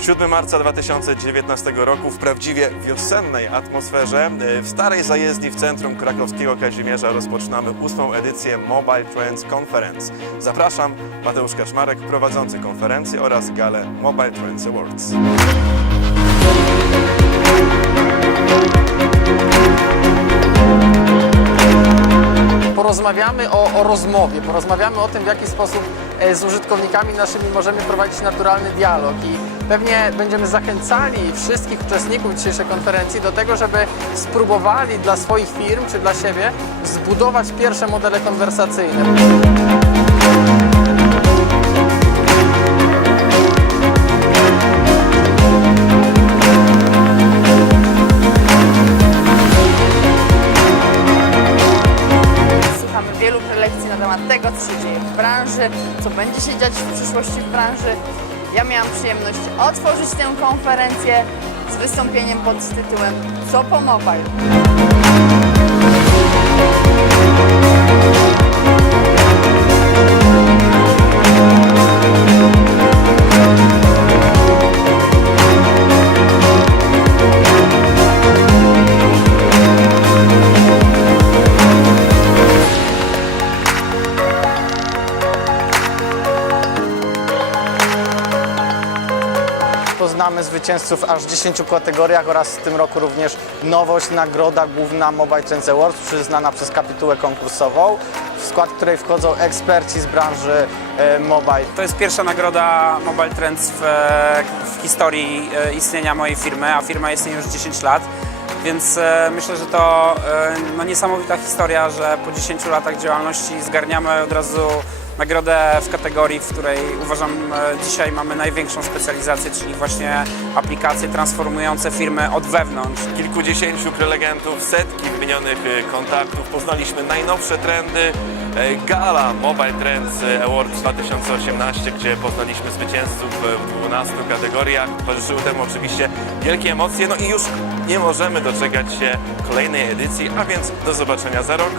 7 marca 2019 roku w prawdziwie wiosennej atmosferze e, w starej zajezdni w centrum krakowskiego Kazimierza rozpoczynamy ósmą edycję Mobile Trends Conference. Zapraszam, Mateusz Kaczmarek, prowadzący konferencję oraz galę Mobile Trends Awards. porozmawiamy o, o rozmowie, porozmawiamy o tym, w jaki sposób e, z użytkownikami naszymi możemy prowadzić naturalny dialog i pewnie będziemy zachęcali wszystkich uczestników dzisiejszej konferencji do tego, żeby spróbowali dla swoich firm czy dla siebie zbudować pierwsze modele konwersacyjne. Słuchamy wielu prelekcji na temat tego, co się dzieje w branży, co będzie się dziać w przyszłości w branży. Ja miałam przyjemność otworzyć tę konferencję z wystąpieniem pod tytułem Co po mobile? Poznamy zwycięzców aż w 10 kategoriach oraz w tym roku również nowość, nagroda główna Mobile Trends Awards przyznana przez kapitułę konkursową, w skład której wchodzą eksperci z branży e, mobile. To jest pierwsza nagroda Mobile Trends w, w historii e, istnienia mojej firmy, a firma istnieje już 10 lat. Więc e, myślę, że to no, niesamowita historia, że po 10 latach działalności zgarniamy od razu nagrodę w kategorii, w której uważam e, dzisiaj mamy największą specjalizację, czyli właśnie aplikacje transformujące firmy od wewnątrz. Kilkudziesięciu prelegentów, setki wymienionych e, kontaktów, poznaliśmy najnowsze trendy. e, Gala Mobile Trends Awards 2018, gdzie poznaliśmy zwycięzców w 12 kategoriach. Towarzyszyły temu oczywiście wielkie emocje, no i już nie możemy doczekać się kolejnej edycji, a więc do zobaczenia za rok.